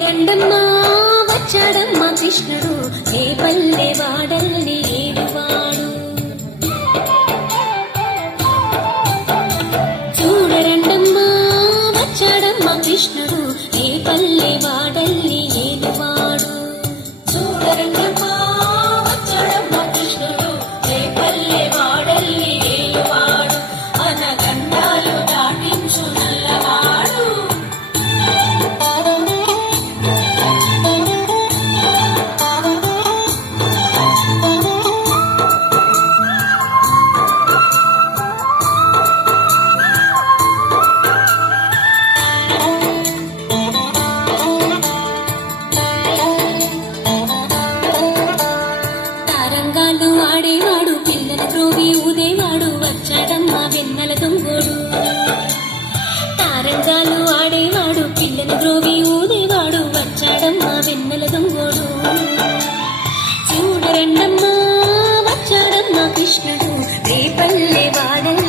చూడరండమ్మా వచ్చాడమ్మా కృష్ణుడు ఏ పల్లె వాడల్ని ఏడువాడు. చూడరండమ్మా వచ్చాడమ్మా కృష్ణుడు ఏ పల్లె వాడల్ని ఏడువాడు. చూడరండమ్మా వచ్చాడమ్మా కృష్ణుడు ఏ పల్లె వాడల్ని ఏడువాడు. అనగండాలు దాటించు నల్లవాడు. తారంగాలు ఆడేవాడు పిల్లల త్రోవి ఊదేవాడు వచ్చాడమ్మా వెన్నెల దొంగోడు. తారంగాలు ఆడేవాడు పిల్లల త్రోవి ఊదేవాడు వచ్చాడమ్మా వెన్నెల దొంగోడు. చూడరండమ్మా వచ్చాడమ్మా కృష్ణుడు రేపల్లె వాడల్ని